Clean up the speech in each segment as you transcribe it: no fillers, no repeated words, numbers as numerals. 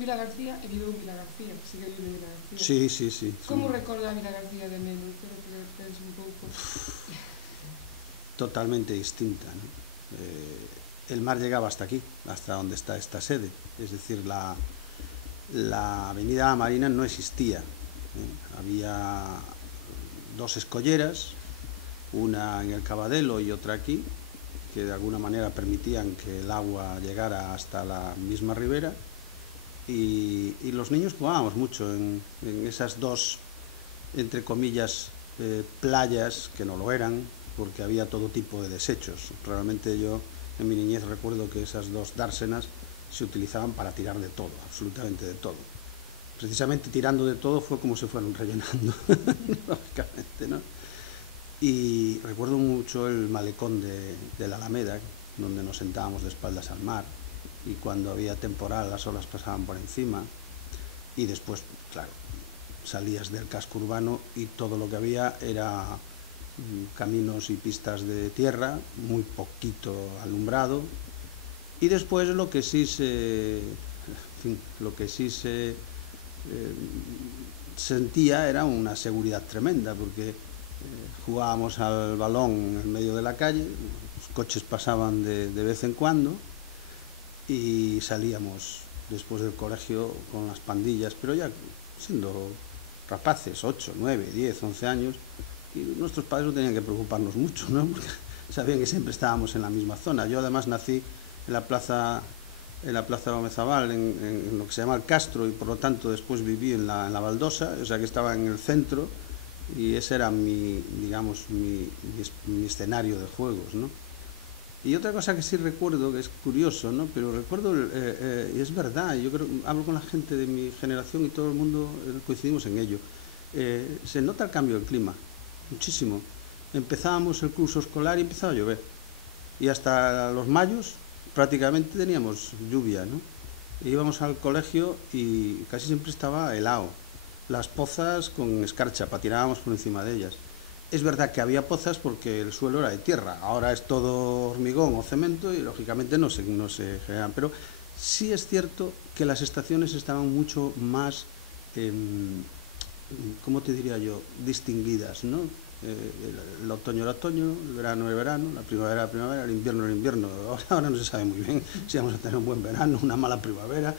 Vilagarcía e viveu en Vilagarcía, que sigue vivendo en Vilagarcía. Sí. Como recorda a Vilagarcía de neno? Quero que pense un pouco. Totalmente distinta, ¿no? El mar llegaba hasta aquí, hasta donde está esta sede. Es decir, la avenida La Marina no existía. Había dos escolleras, una en el Cabadelo y otra aquí, que de alguna manera permitían que el agua llegara hasta la misma ribera, y los niños jugábamos mucho en esas dos, entre comillas, playas, que no lo eran, porque había todo tipo de desechos. Realmente yo en mi niñez recuerdo que esas dos dársenas se utilizaban para tirar de todo, absolutamente de todo. Precisamente tirando de todo fue como se fueron rellenando, lógicamente, ¿no? Y recuerdo mucho el malecón de la Alameda, donde nos sentábamos de espaldas al mar, y cuando había temporal las olas pasaban por encima, y después, claro, salías del casco urbano y todo lo que había era caminos y pistas de tierra, muy poquito alumbrado, y después lo que sí se sentía era una seguridad tremenda, porque jugábamos al balón en medio de la calle, los coches pasaban de vez en cuando, y salíamos después del colegio con las pandillas, pero ya siendo rapaces, 8, 9, 10, 11 años, y nuestros padres no tenían que preocuparnos mucho, ¿no? Porque sabían que siempre estábamos en la misma zona. Yo además nací en la plaza Gómez Zabal, en lo que se llama el Castro, y por lo tanto después viví en la Baldosa, o sea que estaba en el centro, y ese era mi escenario de juegos, ¿no? Y otra cosa que sí recuerdo, que es curioso, ¿no? Pero recuerdo, y es verdad, yo creo, hablo con la gente de mi generación y todo el mundo coincidimos en ello, se nota el cambio del clima, muchísimo. Empezábamos el curso escolar y empezaba a llover, y hasta los mayos prácticamente teníamos lluvia, ¿no? E íbamos al colegio y casi siempre estaba helado, las pozas con escarcha, patinábamos por encima de ellas. Es verdad que había pozas porque el suelo era de tierra, ahora es todo hormigón o cemento y lógicamente no se generan, pero sí es cierto que las estaciones estaban mucho más, ¿cómo te diría yo?, distinguidas, ¿no? El otoño era otoño, el verano era verano, la primavera era primavera, el invierno era invierno. Ahora no se sabe muy bien si vamos a tener un buen verano, una mala primavera,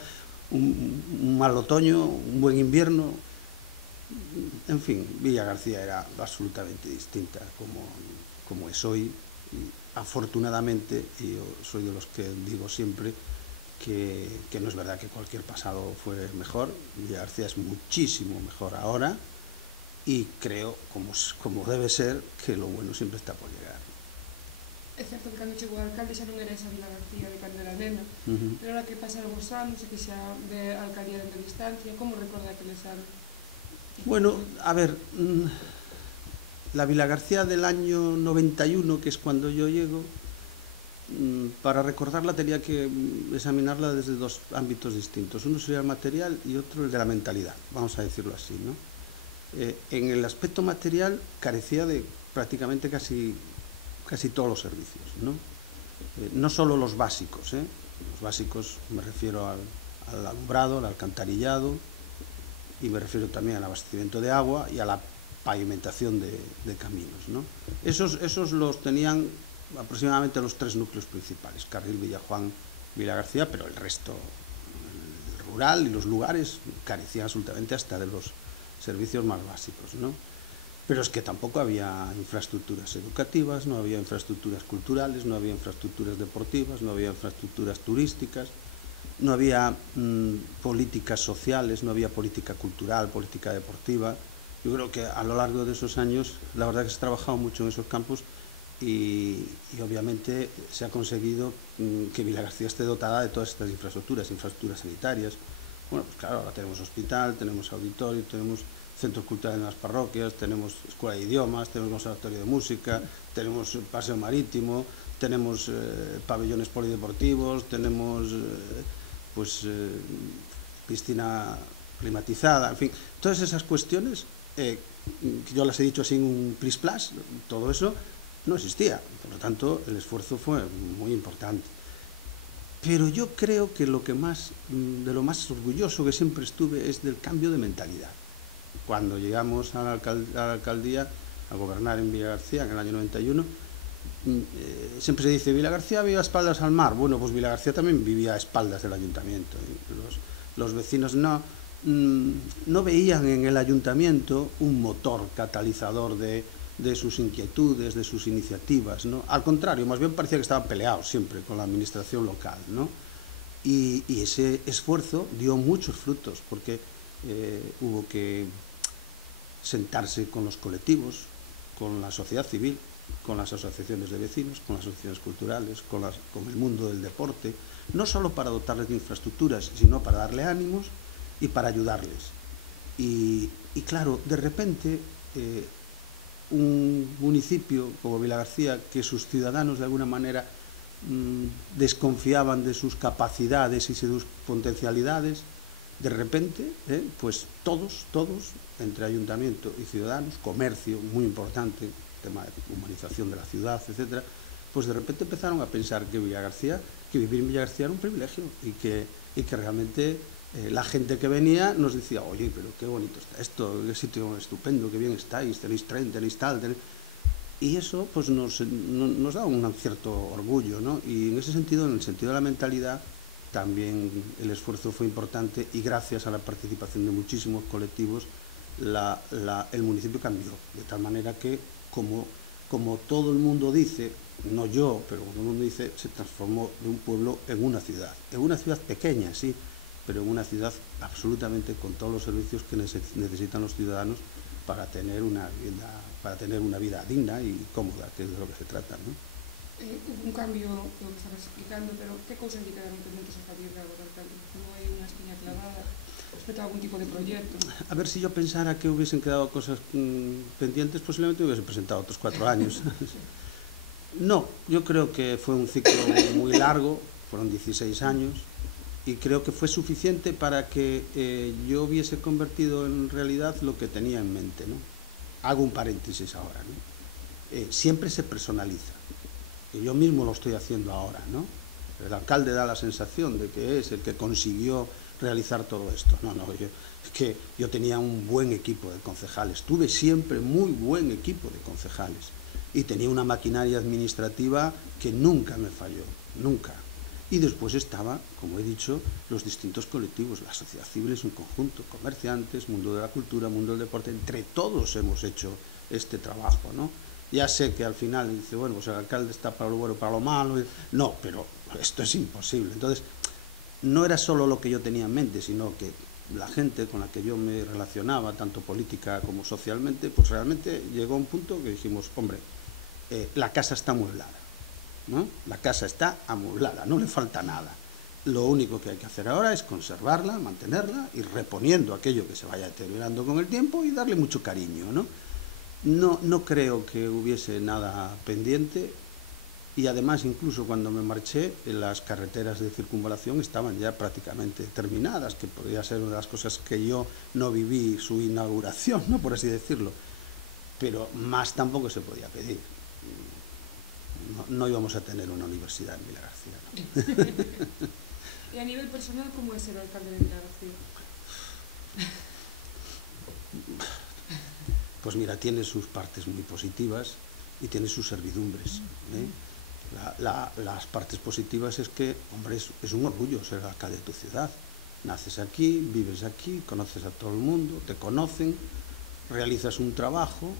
un mal otoño, un buen invierno. En fin, Villagarcía era absolutamente distinta como es hoy, y afortunadamente, y yo soy de los que digo siempre que no es verdad que cualquier pasado fue mejor. Villagarcía es muchísimo mejor ahora, y creo, como debe ser, que lo bueno siempre está por llegar. É certo que cando chegou o alcalde xa non era esa Vilagarcía de cando era nena, pero ahora que pasaron os anos e que xa ve a alcaldía dende distancia, como recorda aqueles anos? Bueno, a ver, la Vilagarcía del año 91, que es cuando yo llego, para recordarla tenía que examinarla desde dos ámbitos distintos. Uno sería el material y otro el de la mentalidad, vamos a decirlo así, ¿no? En el aspecto material carecía de prácticamente casi todos los servicios, ¿no? No solo los básicos, los básicos me refiero al alumbrado, al alcantarillado, y me refiero también al abastecimiento de agua y a la pavimentación de caminos, ¿no? Esos los tenían aproximadamente los tres núcleos principales, Carril, Villajuán, Vilagarcía, pero el resto, el rural y los lugares, carecían absolutamente hasta de los servicios más básicos, ¿no? Pero es que tampoco había infraestructuras educativas, no había infraestructuras culturales, no había infraestructuras deportivas, no había infraestructuras turísticas, no había políticas sociales, no había política cultural, política deportiva. Yo creo que a lo largo de esos años, la verdad que se ha trabajado mucho en esos campos, y obviamente se ha conseguido que Vilagarcía esté dotada de todas estas infraestructuras sanitarias. Bueno, pues claro, ahora tenemos hospital, tenemos auditorio, tenemos centros culturales en las parroquias, tenemos escuela de idiomas, tenemos conservatorio de música, tenemos paseo marítimo, tenemos pabellones polideportivos, tenemos piscina climatizada, en fin, todas esas cuestiones, que yo las he dicho así en un plis-plas, todo eso no existía, por lo tanto el esfuerzo fue muy importante. Pero yo creo que de lo más orgulloso que siempre estuve es del cambio de mentalidad. Cuando llegamos a la alcaldía a gobernar en Villagarcía en el año 91, siempre se dice, Villagarcía vive a espaldas al mar. Bueno, pues Villagarcía también vivía a espaldas del ayuntamiento. Los vecinos no veían en el ayuntamiento un motor catalizador de sus inquietudes, de sus iniciativas, ¿no? Al contrario, más bien parecía que estaban peleados siempre con la administración local, ¿no? Y ese esfuerzo dio muchos frutos, porque hubo que sentarse con los colectivos, con la sociedad civil, con las asociaciones de vecinos, con las asociaciones culturales, con el mundo del deporte, no solo para dotarles de infraestructuras, sino para darle ánimos y para ayudarles. Y claro, de repente, un municipio como Villagarcía, que sus ciudadanos de alguna manera desconfiaban de sus capacidades y sus potencialidades, de repente, pues todos, entre ayuntamiento y ciudadanos, comercio, muy importante, tema de humanización de la ciudad, etcétera, pues de repente empezaron a pensar que vivir en Villagarcía era un privilegio y que realmente la gente que venía nos decía, oye, pero qué bonito está esto, qué sitio estupendo, qué bien estáis, tenéis tren, tenéis tal, y eso pues nos da un cierto orgullo, ¿no? Y en ese sentido, en el sentido de la mentalidad, también el esfuerzo fue importante y gracias a la participación de muchísimos colectivos el municipio cambió, de tal manera que como todo el mundo dice, no yo, pero todo el mundo dice, se transformó de un pueblo en una ciudad pequeña, sí, pero en una ciudad absolutamente con todos los servicios que necesitan los ciudadanos para tener una vida digna y cómoda, que es de lo que se trata, ¿no? Hubo un cambio, que me estabas explicando, pero ¿qué cosas lle quedaron pendentes a facer agora, alcalde? Non hai unha espiña clavada respecto a algún tipo de proyecto? A ver, si yo pensara que hubiesen quedado cosas pendientes, posiblemente hubiese presentado otros 4 años. No, yo creo que fue un ciclo muy largo, fueron 16 años, y creo que fue suficiente para que yo hubiese convertido en realidad lo que tenía en mente, ¿no? Hago un paréntesis ahora, ¿no? Siempre se personaliza. Y yo mismo lo estoy haciendo ahora, ¿no? El alcalde da la sensación de que es el que consiguió realizar todo esto. No, es que yo tenía un buen equipo de concejales, tuve siempre muy buen equipo de concejales y tenía una maquinaria administrativa que nunca me falló, nunca. Y después estaba, como he dicho, los distintos colectivos, la sociedad civil es un conjunto, comerciantes, mundo de la cultura, mundo del deporte, entre todos hemos hecho este trabajo, ¿no? Ya sé que al final dice, bueno, pues el alcalde está para lo bueno, para lo malo. No, pero esto es imposible. Entonces, no era solo lo que yo tenía en mente, sino que la gente con la que yo me relacionaba, tanto política como socialmente, pues realmente llegó a un punto que dijimos, hombre, la casa está amueblada, ¿no? La casa está amueblada, no le falta nada. Lo único que hay que hacer ahora es conservarla, mantenerla, ir reponiendo aquello que se vaya deteriorando con el tiempo y darle mucho cariño, ¿no? No creo que hubiese nada pendiente y además incluso cuando me marché las carreteras de circunvalación estaban ya prácticamente terminadas, que podría ser una de las cosas que yo no viví su inauguración, ¿no? Por así decirlo, pero más tampoco se podía pedir. No íbamos a tener una universidad en Villagarcía, ¿no? Y a nivel personal, ¿cómo es ser alcalde de Villagarcía? Pues mira, tiene sus partes muy positivas y tiene sus servidumbres, ¿eh? Las partes positivas es que, hombre, es un orgullo ser alcalde de tu ciudad. Naces aquí, vives aquí, conoces a todo el mundo, te conocen, realizas un trabajo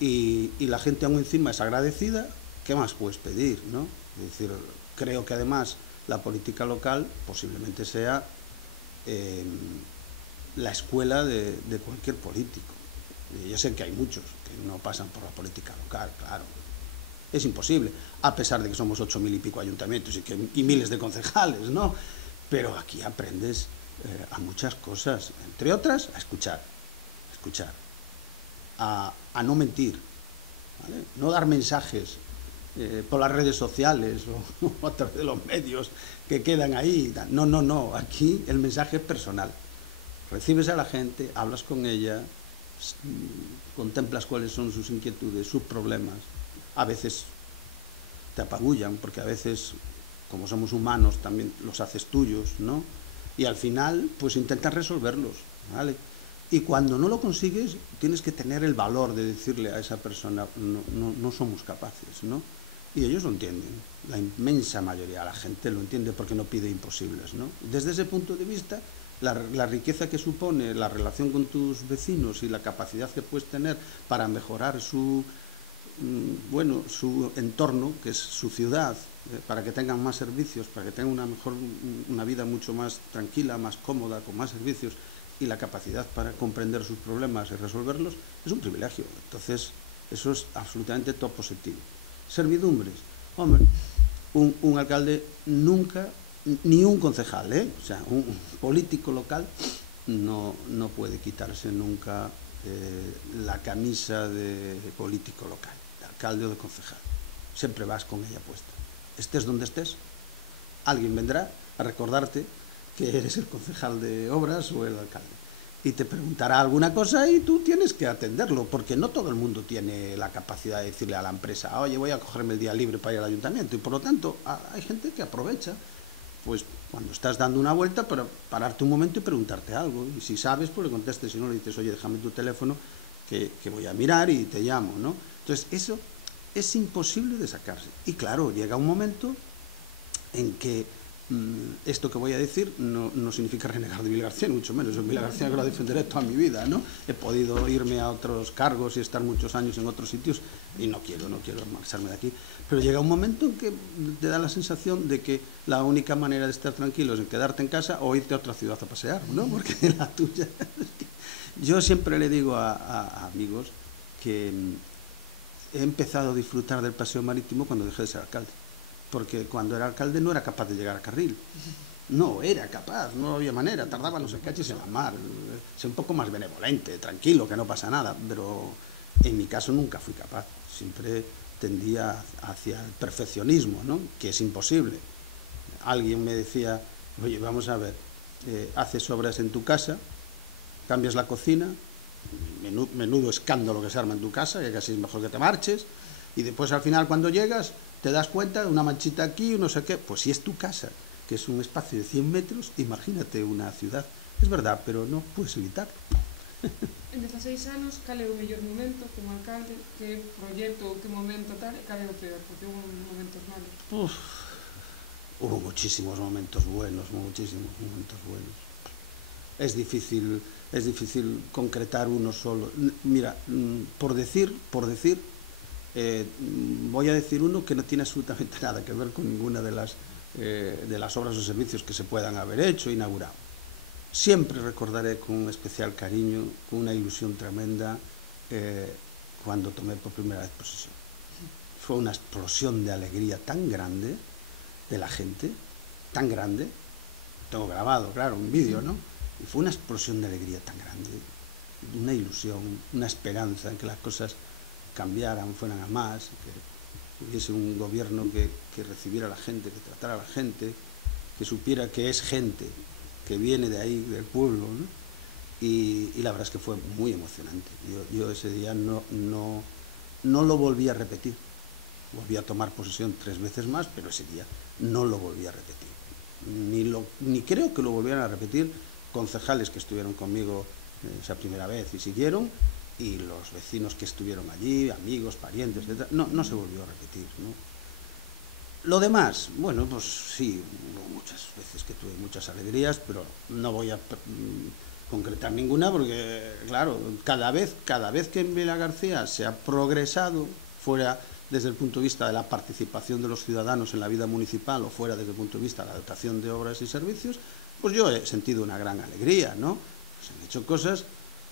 y la gente aún encima es agradecida. ¿Qué más puedes pedir, no? Es decir, creo que además la política local posiblemente sea la escuela de cualquier político. Yo sé que hay muchos que no pasan por la política local, claro. Es imposible, a pesar de que somos 8.000 y pico ayuntamientos y miles de concejales, ¿no? Pero aquí aprendes a muchas cosas, entre otras, a escuchar, a no mentir, ¿vale? No dar mensajes por las redes sociales o a través de los medios que quedan ahí. No, aquí el mensaje es personal. Recibes a la gente, hablas con ella, contemplas cuáles son sus inquietudes, sus problemas. A veces te apabullan porque a veces como somos humanos, también los haces tuyos, ¿no? Y al final, pues intentas resolverlos, ¿vale? Y cuando no lo consigues, tienes que tener el valor de decirle a esa persona, no somos capaces, ¿no? Y ellos lo entienden, la inmensa mayoría de la gente lo entiende porque no pide imposibles, ¿no? Desde ese punto de vista, la riqueza que supone la relación con tus vecinos y la capacidad que puedes tener para mejorar su entorno, que es su ciudad, para que tengan más servicios, para que tengan una vida mucho más tranquila, más cómoda, con más servicios, y la capacidad para comprender sus problemas y resolverlos, es un privilegio. Entonces, eso es absolutamente todo positivo. Servidumbres. Hombre, un alcalde nunca, ni un concejal, o sea, un político local no puede quitarse nunca la camisa de político local, de alcalde o de concejal. Siempre vas con ella puesta. Estés donde estés, alguien vendrá a recordarte que eres el concejal de obras o el alcalde. Y te preguntará alguna cosa y tú tienes que atenderlo, porque no todo el mundo tiene la capacidad de decirle a la empresa, oye, voy a cogerme el día libre para ir al ayuntamiento. Y por lo tanto, hay gente que aprovecha, pues cuando estás dando una vuelta, para pararte un momento y preguntarte algo. Y si sabes, pues le contestes, si no le dices, oye, déjame tu teléfono, que voy a mirar y te llamo, ¿no? Entonces, eso es imposible de sacarse. Y claro, llega un momento en que esto que voy a decir no significa renegar de Vilar García, mucho menos. Yo en Vilar García lo defenderé toda mi vida, ¿no? He podido irme a otros cargos y estar muchos años en otros sitios y no quiero marcharme de aquí. Pero llega un momento en que te da la sensación de que la única manera de estar tranquilo es quedarte en casa o irte a otra ciudad a pasear, ¿no? Porque la tuya... Yo siempre le digo a amigos que he empezado a disfrutar del paseo marítimo cuando dejé de ser alcalde. Porque cuando era alcalde no era capaz de llegar a Carril. No era capaz, no había manera, tardaba no sé cachis en la mar. Sé un poco más benevolente, tranquilo, que no pasa nada, pero en mi caso nunca fui capaz. Siempre tendía hacia el perfeccionismo, ¿no? Que es imposible. Alguien me decía, oye, vamos a ver, haces obras en tu casa, cambias la cocina, menudo escándalo que se arma en tu casa, que casi es mejor que te marches, y después al final cuando llegas te das cuenta de una manchita aquí, no sé qué. Pues si es tu casa, que es un espacio de 100 metros, imagínate una ciudad. Es verdad, pero no puedes evitarlo. En 16 anos, cal é o mellor momento como alcalde? Que proxecto ou que momento tal? E cal é o peor? Porque hubo momentos malos. Hubo muchísimos momentos buenos, Es difícil concretar uno solo. Mira, por decir, voy a decir uno que no tiene absolutamente nada que ver con ninguna de las obras o servicios que se puedan haber hecho, inaugurado. Siempre recordaré con un especial cariño, con una ilusión tremenda, cuando tomé por primera vez posesión. Fue una explosión de alegría tan grande de la gente, tan grande, tengo grabado, claro, un vídeo, ¿no? Y fue una explosión de alegría tan grande, una ilusión, una esperanza en que las cosas cambiaran, fueran a más, que hubiese un gobierno que recibiera a la gente, que tratara a la gente, que supiera que es gente, que viene de ahí, del pueblo, ¿no? Y la verdad es que fue muy emocionante. Yo ese día no lo volví a repetir. Volví a tomar posesión 3 veces más, pero ese día no lo volví a repetir. Ni creo que lo volvieran a repetir concejales que estuvieron conmigo esa primera vez y siguieron, y los vecinos que estuvieron allí, amigos, parientes, etc. No se volvió a repetir, ¿no? Lo demás, bueno, pues sí, hubo muchas veces que tuve muchas alegrías, pero no voy a concretar ninguna porque, claro, cada vez que en Vilar García se ha progresado, fuera desde el punto de vista de la participación de los ciudadanos en la vida municipal o fuera desde el punto de vista de la dotación de obras y servicios, pues yo he sentido una gran alegría, ¿no? Se han hecho cosas,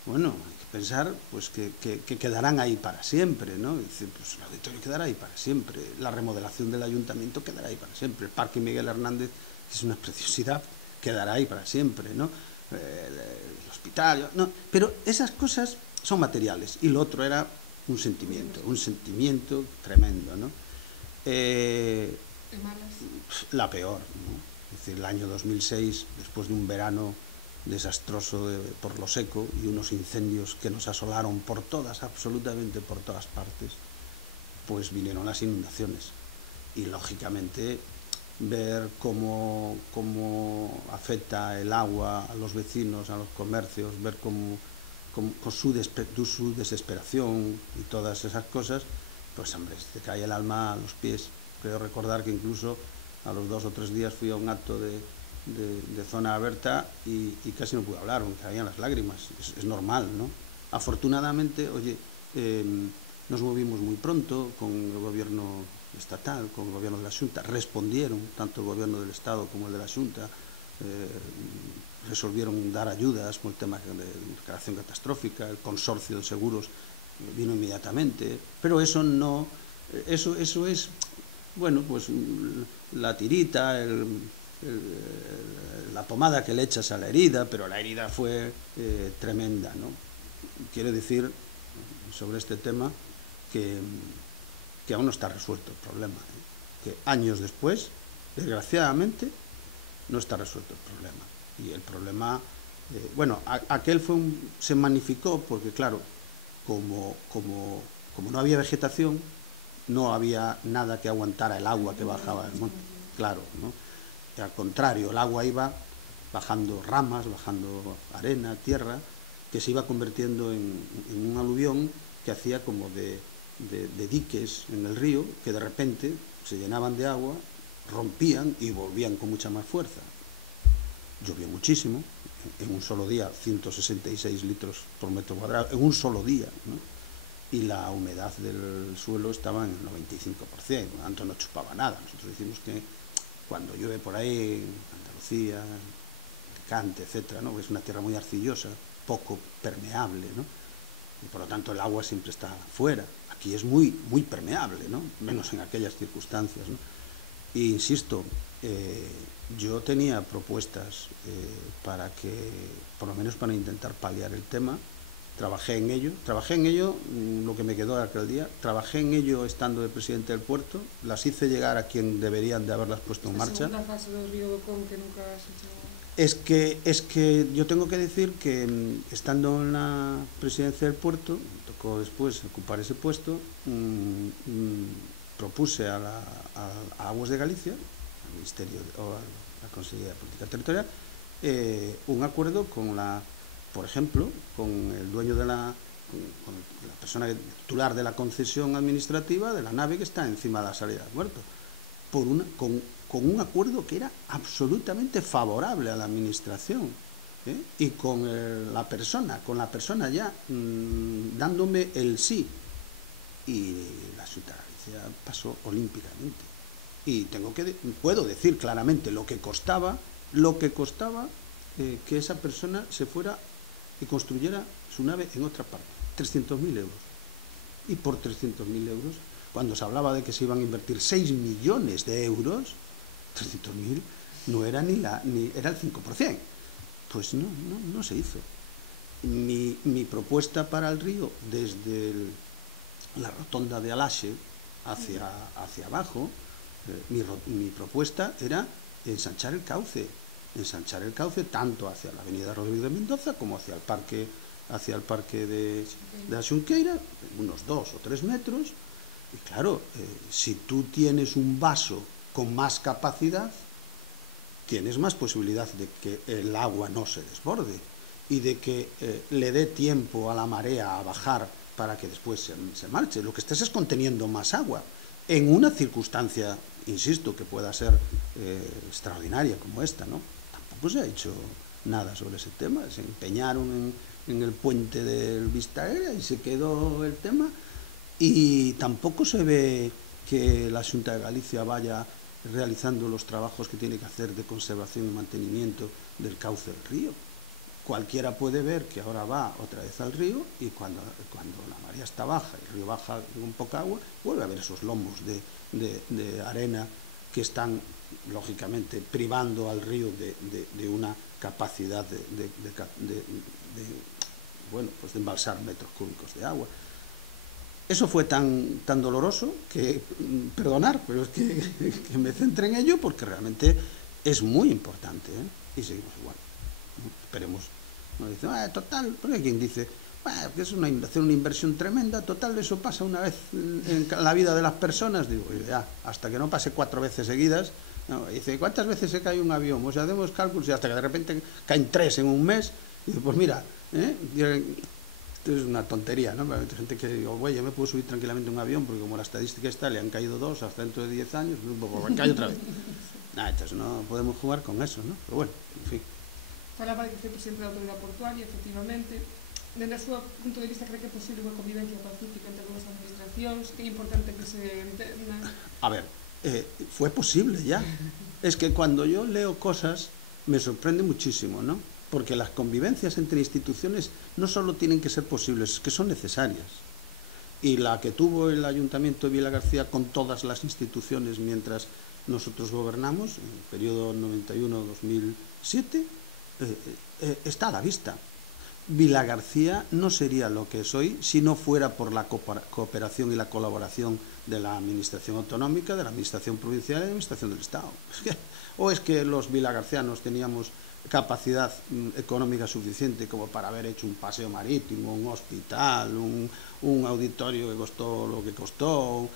bueno, hay que pensar pues que quedarán ahí para siempre, ¿no? Dice, pues el auditorio quedará ahí para siempre, la remodelación del ayuntamiento quedará ahí para siempre, el Parque Miguel Hernández, que es una preciosidad, quedará ahí para siempre, ¿no? El hospital, no, pero esas cosas son materiales, y lo otro era un sentimiento tremendo, ¿no? La peor, ¿no? Es decir, el año 2006, después de un verano desastroso por lo seco y unos incendios que nos asolaron por todas, absolutamente por todas partes, pues vinieron las inundaciones. Y lógicamente ver cómo afecta el agua a los vecinos, a los comercios, ver cómo con su desesperación y todas esas cosas, pues hombre, te cae el alma a los pies. Creo recordar que incluso a los 2 o 3 días fui a un acto de zona abierta y casi no pude hablar, me caían las lágrimas. Es normal, ¿no? Afortunadamente, oye, nos movimos muy pronto con el gobierno estatal, con el gobierno de la Xunta, respondieron tanto el gobierno del Estado como el de la Xunta, resolvieron dar ayudas con el tema de declaración catastrófica, el consorcio de seguros vino inmediatamente, pero eso no, eso es, bueno, pues la tirita, la pomada que le echas a la herida, pero la herida fue tremenda, ¿no? Quiero decir sobre este tema que aún no está resuelto el problema, que años después, desgraciadamente, no está resuelto el problema. Y el problema, bueno, aquel se magnificó porque, claro, como no había vegetación, no había nada que aguantara el agua que bajaba del monte, claro, ¿no? Y al contrario, el agua iba bajando ramas, bajando arena, tierra, que se iba convirtiendo en un aluvión que hacía como de diques en el río, que de repente se llenaban de agua, rompían y volvían con mucha más fuerza. Llovió muchísimo, en un solo día 166 litros por metro cuadrado, en un solo día, ¿no? Y la humedad del suelo estaba en el 95%, tanto no chupaba nada. Nosotros decimos que cuando llueve por ahí, Andalucía, Alicante, etcétera, ¿no? Es una tierra muy arcillosa, poco permeable, ¿no? Y por lo tanto el agua siempre está fuera. Aquí es muy permeable, ¿no? Menos en aquellas circunstancias, ¿no? E insisto, yo tenía propuestas para que, por lo menos para intentar paliar el tema. Trabajé en ello, lo que me quedó de aquel día, trabajé en ello estando de presidente del puerto, las hice llegar a quien deberían de haberlas puesto en marcha. ¿La segunda fase del río Docón que nunca has hecho? Es que yo tengo que decir que estando en la presidencia del puerto, me tocó después ocupar ese puesto, propuse a Aguas de Galicia, al Ministerio o a la Consejería de Política Territorial, un acuerdo con por ejemplo, con el dueño con la persona titular de la concesión administrativa de la nave que está encima de la salida del puerto, con un acuerdo que era absolutamente favorable a la administración, y con la persona ya dándome el sí, y la Xunta de Galicia pasó olímpicamente. Y puedo decir claramente lo que costaba que esa persona se fuera y construyera su nave en otra parte, 300.000 euros. Y por 300.000 euros, cuando se hablaba de que se iban a invertir 6 millones de euros, 300.000 no era era el 5%. Pues no se hizo. Mi propuesta para el río, desde la rotonda de Alaxe hacia abajo, mi propuesta era ensanchar el cauce tanto hacia la avenida Rodrigo de Mendoza como hacia el parque de la Xunqueira, unos 2 o 3 metros. Y claro, si tú tienes un vaso con más capacidad, tienes más posibilidad de que el agua no se desborde y de que le dé tiempo a la marea a bajar para que después se marche. Lo que estás es conteniendo más agua en una circunstancia, insisto, que pueda ser extraordinaria como esta, ¿no? Tampoco se ha hecho nada sobre ese tema. Se empeñaron en el puente del Vista Aérea y se quedó el tema, y tampoco se ve que la Xunta de Galicia vaya realizando los trabajos que tiene que hacer de conservación y mantenimiento del cauce del río. Cualquiera puede ver que ahora va otra vez al río, y cuando la marea está baja, el río baja con poca agua, vuelve a ver esos lomos de arena que están, lógicamente, privando al río de una capacidad de embalsar metros cúbicos de agua. Eso fue tan doloroso que, perdonar, pero es que me centré en ello porque realmente es muy importante, y seguimos igual. Esperemos. No dice, total, porque hay quien dice, que es una inversión tremenda, total, eso pasa una vez en la vida de las personas. Digo, ya, hasta que no pase 4 veces seguidas, No, dice, ¿cuántas veces se cae un avión? Pues hacemos cálculos y hasta que de repente caen 3 en un mes. Y dice, pues mira, esto es una tontería, ¿no? Hay gente que digo, güey, yo me puedo subir tranquilamente a un avión porque como la estadística está, le han caído 2 hasta dentro de 10 años, pues cae otra vez. Entonces no podemos jugar con eso, ¿no? Pero bueno, en fin. Falaba de que foi presidente da autoridade portuaria, efectivamente. Dende o seu punto de vista, cree que é posible unha convivencia pacífica entre dúas administracións? Que é importante que se entenda? A ver, fue posible ya. Es que cuando yo leo cosas me sorprende muchísimo, ¿no? Porque las convivencias entre instituciones no solo tienen que ser posibles, es que son necesarias. Y la que tuvo el Ayuntamiento de Vilagarcía con todas las instituciones mientras nosotros gobernamos, en el periodo 91-2007, está a la vista. Vilagarcía no sería lo que es hoy si no fuera por la cooperación y la colaboración de la Administración Autonómica, de la Administración Provincial y de la Administración del Estado. O es que los vilagarcianos teníamos capacidad económica suficiente como para haber hecho un paseo marítimo, un hospital, un auditorio que costó lo que costó,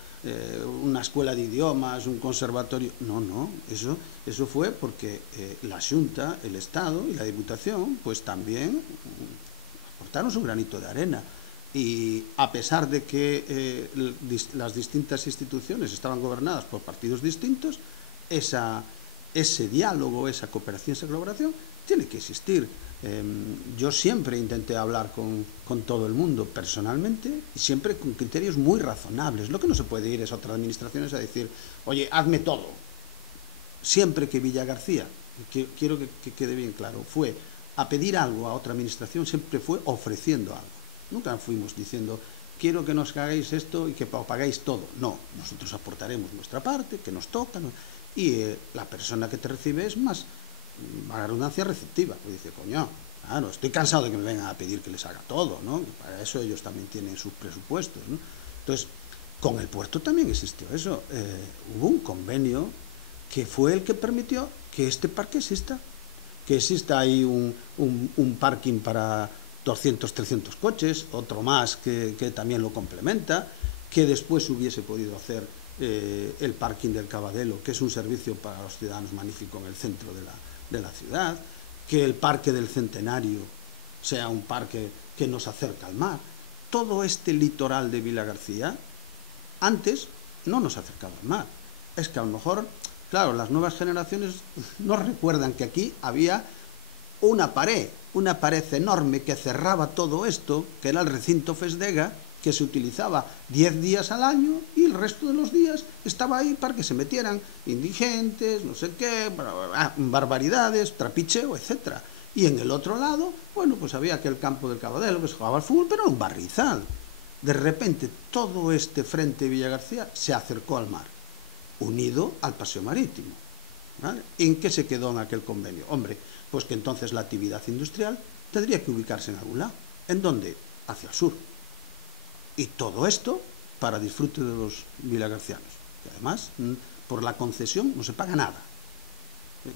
una escuela de idiomas, un conservatorio. No, eso fue porque la Xunta, el Estado y la Diputación pues también aportaron su granito de arena. Y a pesar de que las distintas instituciones estaban gobernadas por partidos distintos, ese diálogo, esa cooperación, esa colaboración tiene que existir. Yo siempre intenté hablar con todo el mundo personalmente y siempre con criterios muy razonables. Lo que no se puede ir es a otras administraciones a decir, oye, hazme todo. Siempre que Vilagarcía, quiero que quede bien claro, fue a pedir algo a otra administración, siempre fue ofreciendo algo. Nunca fuimos diciendo, quiero que nos hagáis esto y que pagáis todo. No, nosotros aportaremos nuestra parte, que nos toca, ¿no? Y la persona que te recibe es más, a redundancia, receptiva. Pues dice, coño, claro, estoy cansado de que me vengan a pedir que les haga todo, ¿no? Para eso ellos también tienen sus presupuestos, ¿no? Entonces, con el puerto también existió eso. Hubo un convenio que fue el que permitió que este parque exista. Que exista ahí un parking para 200, 300 coches, otro más que también lo complementa, que después hubiese podido hacer el parking del Cavadelo, que es un servicio para los ciudadanos magnífico en el centro de la ciudad, que el parque del Centenario sea un parque que nos acerca al mar. Todo este litoral de Vilagarcía antes no nos acercaba al mar. Es que a lo mejor, claro, las nuevas generaciones no recuerdan que aquí había una pared enorme que cerraba todo esto, que era el recinto Fesdega, que se utilizaba 10 días al año y el resto de los días estaba ahí para que se metieran indigentes, no sé qué, barbaridades, trapicheo, etcétera. Y en el otro lado, bueno, pues había aquel campo del Cavadelo que se jugaba al fútbol, pero era un barrizal. De repente todo este frente de Vilagarcía se acercó al mar, unido al paseo marítimo, ¿vale? ¿En qué se quedó en aquel convenio? Hombre, pues que entonces la actividad industrial tendría que ubicarse en algún lado. ¿En dónde? Hacia el sur. Y todo esto para disfrute de los vilagarcianos. Y además, por la concesión no se paga nada.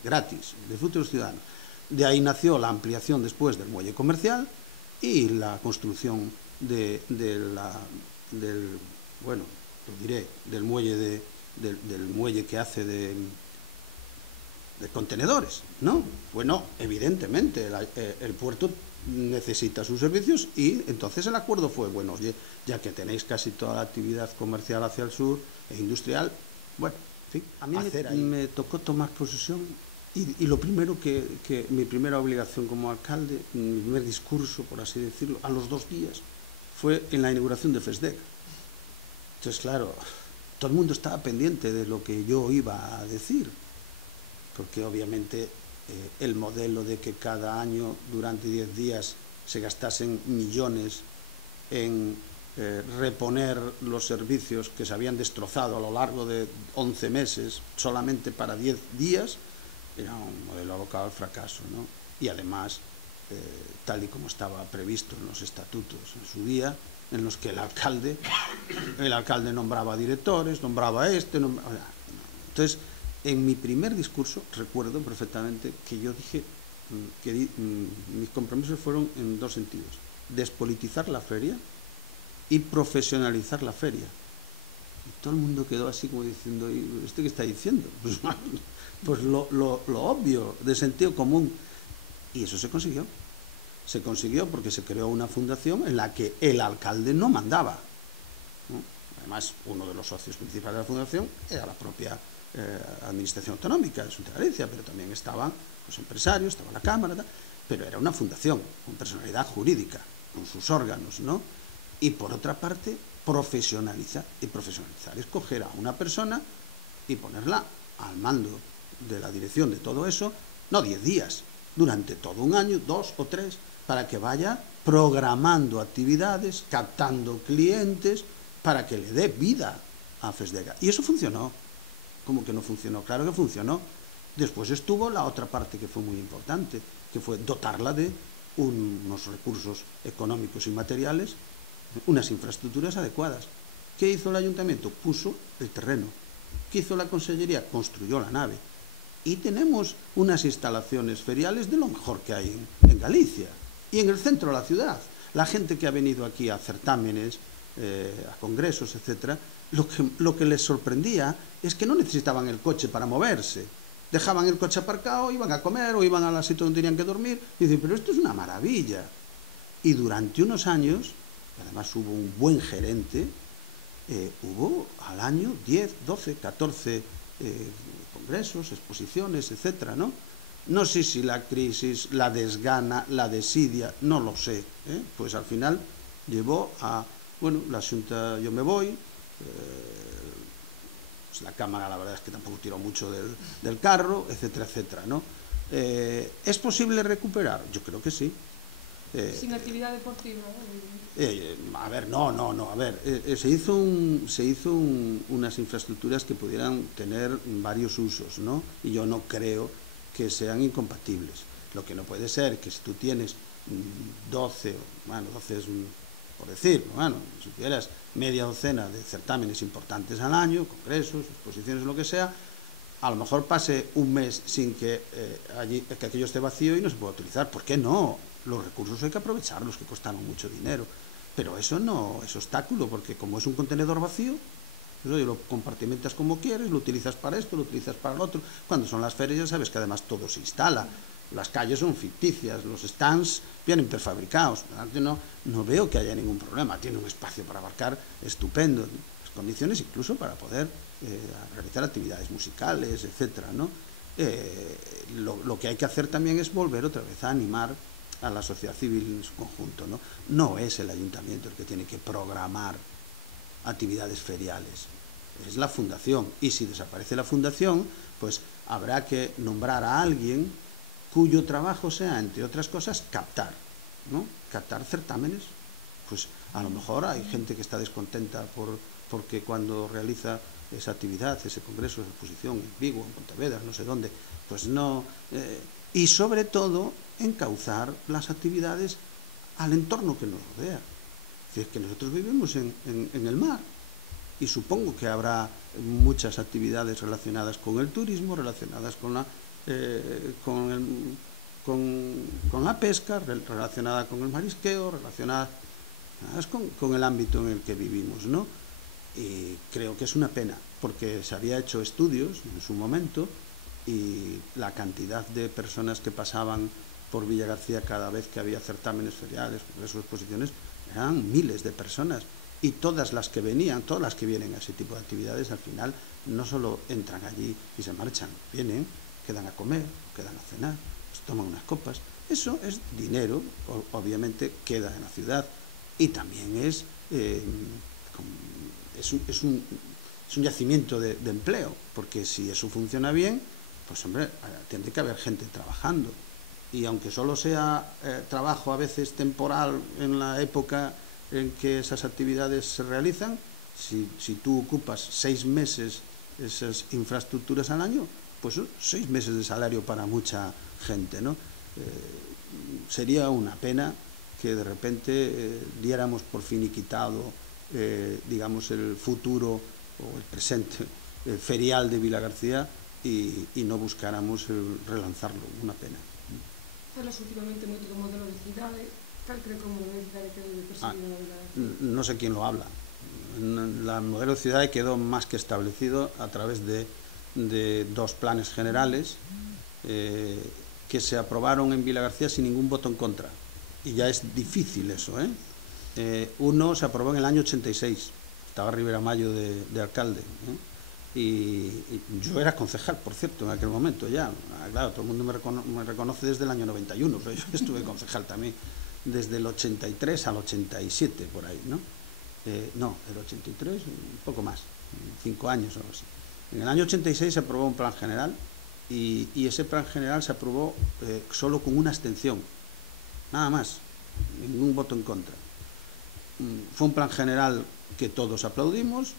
Gratis, disfrute de los ciudadanos. De ahí nació la ampliación después del muelle comercial y la construcción del muelle que hace de contenedores, ¿no? Bueno, evidentemente el puerto necesita sus servicios y entonces el acuerdo fue, bueno, oye, ya que tenéis casi toda la actividad comercial hacia el sur e industrial, bueno, en fin, a mí me tocó tomar posesión y lo primero que mi primera obligación como alcalde, mi primer discurso, por así decirlo, a los 2 días, fue en la inauguración de Fesdega. Entonces, claro, todo el mundo estaba pendiente de lo que yo iba a decir, porque obviamente el modelo de que cada año durante 10 días se gastasen millones en reponer los servicios que se habían destrozado a lo largo de 11 meses solamente para 10 días, era un modelo abocado al fracaso, ¿no? Y además, tal y como estaba previsto en los estatutos en su día, en los que el alcalde nombraba directores, nombraba entonces, en mi primer discurso, recuerdo perfectamente que yo dije que mis compromisos fueron en 2 sentidos: despolitizar la feria y profesionalizar la feria. Y todo el mundo quedó así como diciendo, ¿y este qué está diciendo? Pues lo obvio, de sentido común. Y eso se consiguió. Se consiguió porque se creó una fundación en la que el alcalde no mandaba, ¿no? Además, uno de los socios principales de la fundación era la propia administración autonómica de Xunta de Galicia, pero también estaban los empresarios, estaba la Cámara, pero era una fundación con personalidad jurídica, con sus órganos, ¿no? Y por otra parte, profesionalizar. Y profesionalizar es coger a una persona y ponerla al mando de la dirección de todo eso, no 10 días, durante todo un año, 2 o 3, para que vaya programando actividades, captando clientes, para que le dé vida a Fesdega. Y eso funcionó. ¿Cómo que no funcionó? Claro que funcionó. Después estuvo la otra parte que fue muy importante, que fue dotarla de unos recursos económicos y materiales, unas infraestructuras adecuadas. ¿Qué hizo el ayuntamiento? Puso el terreno. ¿Qué hizo la consellería? Construyó la nave. Y tenemos unas instalaciones feriales de lo mejor que hay en Galicia y en el centro de la ciudad. La gente que ha venido aquí a certámenes, a congresos, etcétera, lo que les sorprendía es que no necesitaban el coche para moverse. Dejaban el coche aparcado, iban a comer o iban a la sitio donde tenían que dormir y dicen, pero esto es una maravilla. Y durante unos años, además hubo un buen gerente, hubo al año 10, 12, 14 congresos, exposiciones, etcétera, ¿no? No sé si la crisis, la desgana, la desidia, no lo sé, pues al final llevó a, bueno, la Xunta, yo me voy, pues la Cámara la verdad es que tampoco tiró mucho del carro, etcétera, etcétera, ¿no? ¿Es posible recuperar? Yo creo que sí. Sin actividad deportiva. A ver, no, a ver, se hizo unas infraestructuras que pudieran tener varios usos, ¿no? Y yo no creo que sean incompatibles. Lo que no puede ser que si tú tienes 12, bueno, 12 es por decir, bueno, si tuvieras media docena de certámenes importantes al año, congresos, exposiciones, lo que sea, a lo mejor pase un mes sin que que aquello esté vacío y no se pueda utilizar. ¿Por qué no? Los recursos hay que aprovecharlos, que costaron mucho dinero. Pero eso no es obstáculo, porque como es un contenedor vacío, eso lo compartimentas como quieres, lo utilizas para esto, lo utilizas para lo otro. Cuando son las ferias ya sabes que además todo se instala. Las calles son ficticias, los stands vienen prefabricados. No veo que haya ningún problema. Tiene un espacio para abarcar estupendo, las condiciones incluso para poder realizar actividades musicales, etcétera, ¿no? Lo que hay que hacer también es volver otra vez a animar a la sociedad civil en su conjunto, ¿no? No es el ayuntamiento el que tiene que programar actividades feriales, es la fundación. Y si desaparece la fundación, pues habrá que nombrar a alguien cuyo trabajo sea, entre otras cosas, captar, ¿no? Captar certámenes. Pues a lo mejor hay gente que está descontenta porque cuando realiza esa actividad, ese congreso, esa exposición en Vigo, en Pontevedra, no sé dónde, pues no... y sobre todo, encauzar las actividades al entorno que nos rodea. Es decir, que nosotros vivimos en el mar y supongo que habrá muchas actividades relacionadas con el turismo, relacionadas con la pesca, relacionadas con el marisqueo, relacionadas con el ámbito en el que vivimos, ¿no? Y creo que es una pena, porque se había hecho estudios en su momento y la cantidad de personas que pasaban por Villa García cada vez que había certámenes feriales, congresos, exposiciones, eran miles de personas. Y todas las que venían, todas las que vienen a ese tipo de actividades, al final no solo entran allí y se marchan, vienen, quedan a comer, quedan a cenar, se toman unas copas. Eso es dinero, obviamente queda en la ciudad. Y también es un yacimiento de empleo, porque si eso funciona bien, pues hombre, tendrá que haber gente trabajando. Y aunque solo sea trabajo a veces temporal en la época en que esas actividades se realizan, si tú ocupas 6 meses esas infraestructuras al año, pues son 6 meses de salario para mucha gente, ¿no? Sería una pena que de repente diéramos por finiquitado, digamos, el futuro o el presente ferial de Vilagarcía y no buscáramos relanzarlo. Una pena. Falas últimamente moito do modelo de cidade. Cal cree como modelo de cidade que debe perseguir a Vilagarcía? No sé quién lo habla. La modelo de ciudad quedó más que establecido a través de dos planes generales que se aprobaron en Vilagarcía sin ningún voto en contra. Y ya es difícil eso, ¿eh? Uno se aprobó en el año 86, estaba Rivera Mayo de alcalde, ¿eh? Y yo era concejal, por cierto, en aquel momento ya. Claro, todo el mundo me reconoce desde el año 91, pero yo estuve concejal también desde el 83 al 87, por ahí, ¿no? No, el 83, un poco más, 5 años o algo así. En el año 86 se aprobó un plan general y ese plan general se aprobó solo con una abstención, nada más, ningún voto en contra. Fue un plan general que todos aplaudimos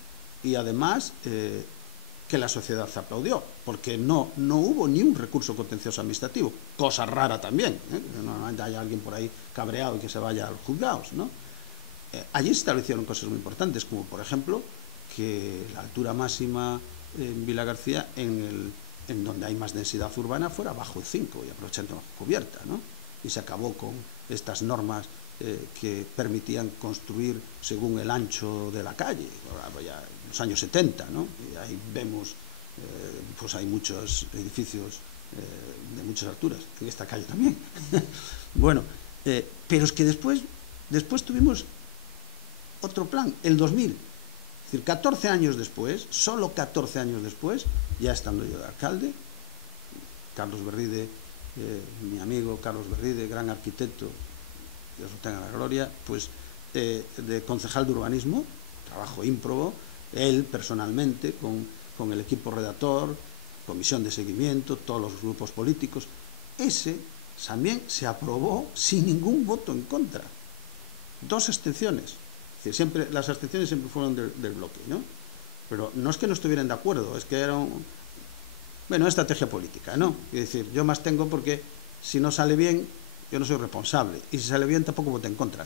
y además que la sociedad aplaudió, porque no hubo ni un recurso contencioso administrativo, cosa rara también, ¿eh? Normalmente hay alguien por ahí cabreado y que se vaya a los juzgados, ¿no? Allí se establecieron cosas muy importantes, como por ejemplo que la altura máxima en Vilagarcía, en donde hay más densidad urbana, fuera bajo el 5 y aprovechando bajo cubierta, ¿no? Y se acabó con estas normas que permitían construir según el ancho de la calle, ya en los años 70, ¿no? Y ahí vemos, pues hay muchos edificios de muchas alturas, en esta calle también. Bueno, pero es que después tuvimos otro plan, el 2000, es decir, 14 años después, solo 14 años después, ya estando yo de alcalde, Carlos Berride, mi amigo Carlos Berride, gran arquitecto, Dios lo tenga la gloria, pues de concejal de urbanismo, trabajo ímprobo, él personalmente, con el equipo redactor, comisión de seguimiento, todos los grupos políticos, ese también se aprobó sin ningún voto en contra, 2 abstenciones. Es decir, siempre, las abstenciones siempre fueron del bloque, ¿no? Pero no es que no estuvieran de acuerdo, es que era una estrategia política, ¿no? Es decir, yo más tengo porque si no sale bien, yo no soy responsable, y si sale bien tampoco voté en contra.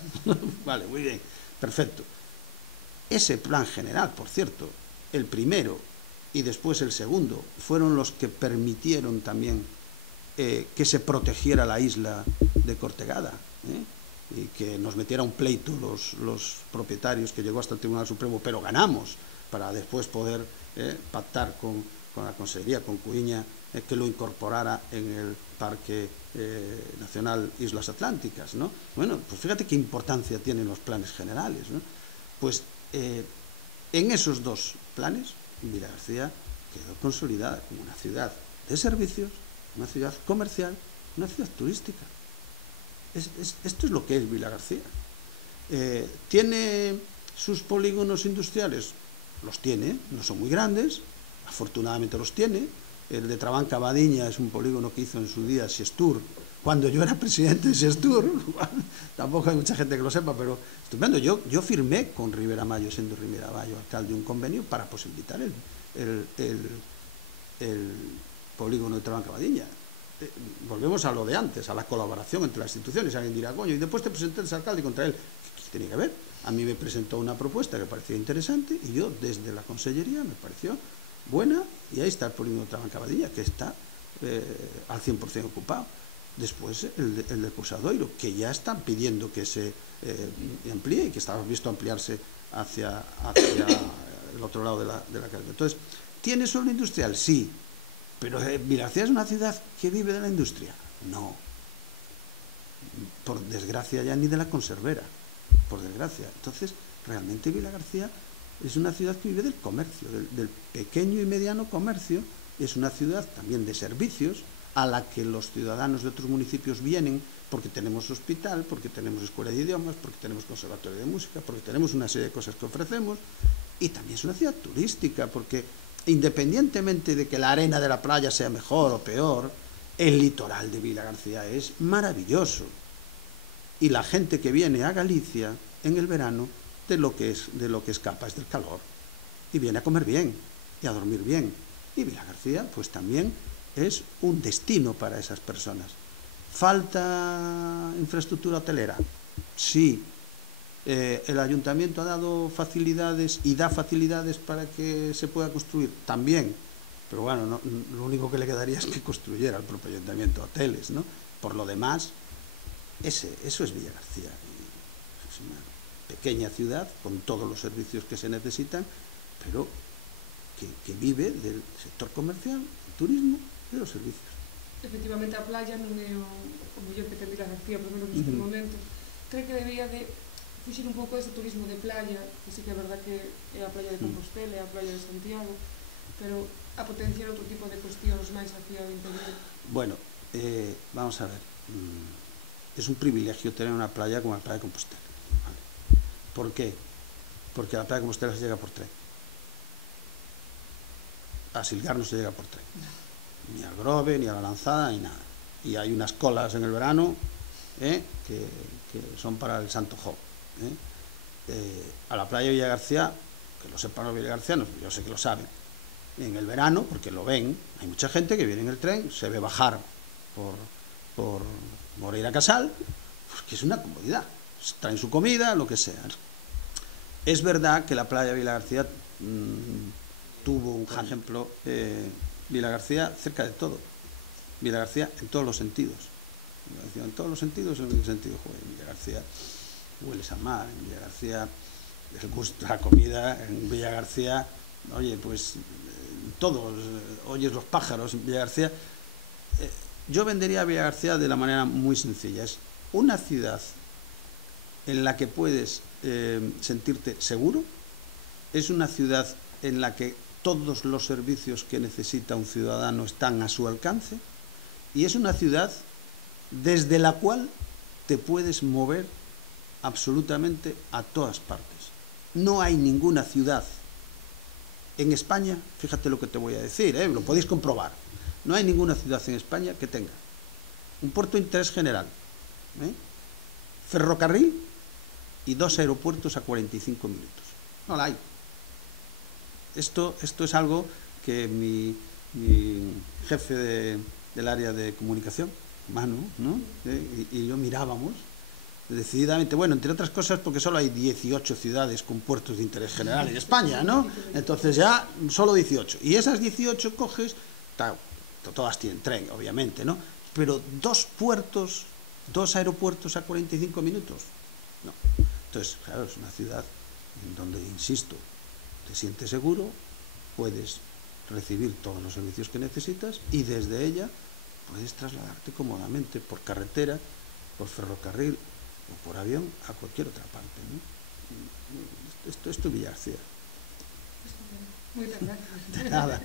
Vale, muy bien, perfecto. Ese plan general, por cierto, el primero y después el segundo, fueron los que permitieron también que se protegiera la isla de Cortegada, y que nos metiera un pleito los propietarios, que llegó hasta el Tribunal Supremo, pero ganamos, para después poder pactar con la Consellería, con Cuiña, que lo incorporara en el Parque Nacional Islas Atlánticas, ¿no? Bueno, pues fíjate qué importancia tienen los planes generales, ¿no? Pues en esos 2 planes, Vilagarcía quedó consolidada como una ciudad de servicios, una ciudad comercial, una ciudad turística. Esto es lo que es Vilagarcía. ¿Tiene sus polígonos industriales? Los tiene, no son muy grandes, afortunadamente los tiene. El de Trabanca Badiña es un polígono que hizo en su día Xestur, cuando yo era presidente de Xestur. Tampoco hay mucha gente que lo sepa, pero estupendo. Yo firmé con Rivera Mayo, siendo Rivera Mayo alcalde, un convenio para posibilitar el polígono de Trabanca Badiña. Volvemos a lo de antes, a la colaboración entre las instituciones. Alguien dirá, coño, y después te presenté el alcalde contra él. ¿Qué tenía que ver? A mí me presentó una propuesta que parecía interesante y yo, desde la Consellería, me pareció buena, y ahí está el polígono de Trabanca Badiña, que está al 100% ocupado. Después el de Cusadoiro, que ya están pidiendo que se amplíe y que estaba visto ampliarse hacia el otro lado de la calle. Entonces, ¿tiene suelo industrial? Sí. ¿Pero Vilagarcía es una ciudad que vive de la industria? No. Por desgracia ya ni de la conservera, por desgracia. Entonces, realmente Vilagarcía es una ciudad que vive del comercio, del pequeño y mediano comercio. Es una ciudad también de servicios a la que los ciudadanos de otros municipios vienen porque tenemos hospital, porque tenemos escuela de idiomas, porque tenemos conservatorio de música, porque tenemos una serie de cosas que ofrecemos. Y también es una ciudad turística, porque independientemente de que la arena de la playa sea mejor o peor, el litoral de Vilagarcía es maravilloso. Y la gente que viene a Galicia en el verano, de lo que escapa es del calor. Y viene a comer bien, y a dormir bien. Y Vilagarcía, pues también es un destino para esas personas. ¿Falta infraestructura hotelera? Sí. ¿El ayuntamiento ha dado facilidades y da facilidades para que se pueda construir? También. Pero bueno, lo único que le quedaría es que construyera el propio ayuntamiento hoteles, ¿no? Por lo demás, eso es Vilagarcía. pequeña ciudad, con todos los servicios que se necesitan, pero que vive del sector comercial, del turismo e dos servicios. Efectivamente, a playa non é o mellor que ten Vilar García, por menos neste momento. Creo que debía de fuxir un pouco dese turismo de playa, que sí que é verdad que é a playa de Compostela, é a playa de Santiago, pero a potenciar outro tipo de cuestións máis hacia o interior. Bueno, vamos a ver, es un privilegio tener una playa como la playa de Compostela. ¿Vale? ¿Por qué? Porque a la playa de Compostela se llega por tren. A Silgar no se llega por tren, ni al Grove, ni a la Lanzada, ni nada. Y hay unas colas en el verano que son para el Santo Job. A la playa de Villagarcía, que lo sepan los villagarcianos, yo sé que lo saben, en el verano, porque lo ven, hay mucha gente que viene en el tren, se ve bajar por Moreira Casal, que es una comodidad, traen su comida, lo que sea. Es verdad que la playa de Villagarcía tuvo, por ejemplo, Villagarcía cerca de todo, Villagarcía en todos los sentidos, en todos los sentidos, en el sentido, joder, Villagarcía hueles a mar, en Villagarcía les gusta la comida, en Villagarcía, oye, pues todos, oyes los pájaros en Villagarcía. Yo vendería a Villagarcía de la manera muy sencilla, es una ciudad en la que puedes sentirte seguro, es una ciudad en la que todos los servicios que necesita un ciudadano están a su alcance, y es una ciudad desde la cual te puedes mover absolutamente a todas partes. No hay ninguna ciudad en España, fíjate lo que te voy a decir, lo podéis comprobar, no hay ninguna ciudad en España que tenga un puerto de interés general, ferrocarril y 2 aeropuertos a 45 minutos. No la hay. Esto es algo que mi jefe del área de comunicación, Manu, ¿no? Y yo mirábamos decididamente, bueno, entre otras cosas porque solo hay 18 ciudades con puertos de interés general en España, ¿no? Entonces ya solo 18. Y esas 18 coges, todas tienen tren, obviamente, ¿no? Pero 2 puertos, 2 aeropuertos a 45 minutos. No. Entonces, claro, es una ciudad en donde, insisto, te sientes seguro, puedes recibir todos los servicios que necesitas y desde ella puedes trasladarte cómodamente por carretera, por ferrocarril o por avión a cualquier otra parte, ¿no? Esto es tu Villagarcía. Muchas gracias. De nada.